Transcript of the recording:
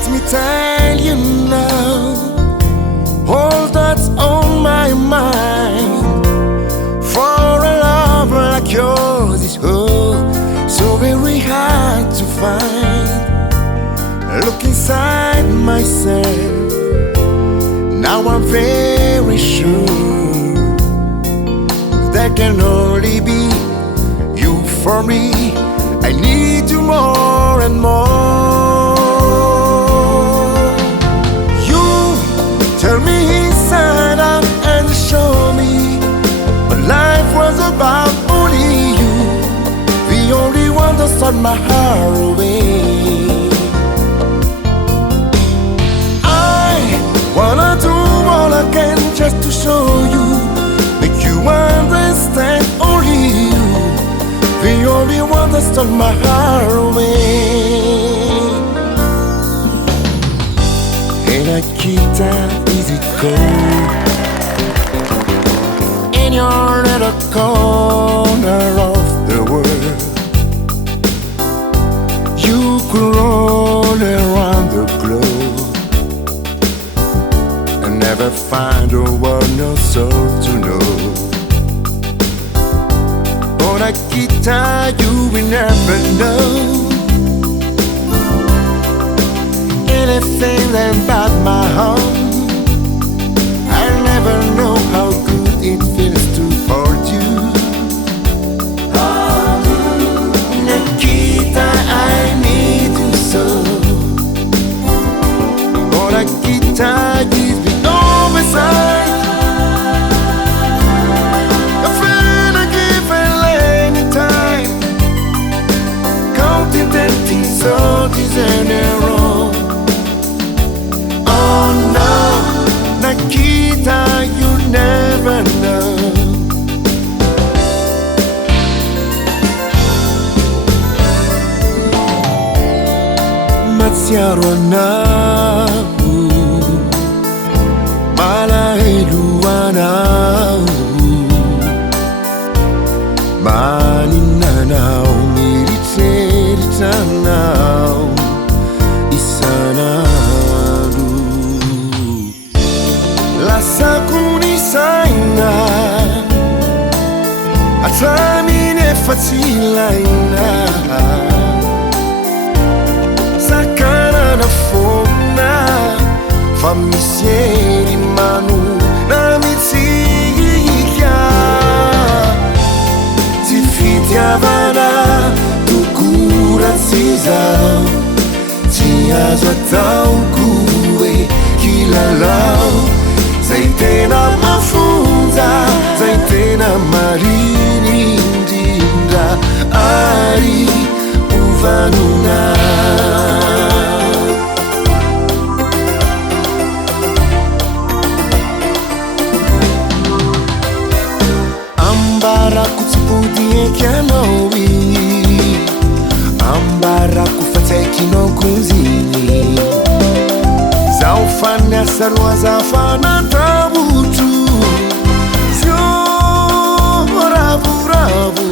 Let me tell you now, all that's on my mind. For a love like yours is so very hard to find. Look inside myself, now I'm very sure there can only be you for me. I need you more and more. You tell me inside out and show me what life was about. Only you, the only one that start my heart away. I wanna do all I can just to show you, make you understand. Only you, the only one that stole my heart away. In a guitar, is it cold? In your little corner of the world, you could roll around the globe and never find a word, no soul to know. On a guitar you will never know anything about my home. I'll never know how good it feels to hold you. In a guitar I need you so. On a guitar give me no beside. So wrong. Oh no, Nikita, you never know. Matsiaro anao, malahelo anao, maninanao miritseritranao isanandro. Lasako ny saina atraminy efa tsy ilaina, sakanana foana fa misy hery manona mitsika. Tsy fitiavana tokora tsy zao, tsy azo ataoko hoe kilalao. Zay tena mafonja, zay tena mariny indrindra ary ovanona. Ambarako tsy pody anao igny, ambarako fa tsaikinao konzigny. Zaho faniasa loaza fanatambotro, zio ravoravo.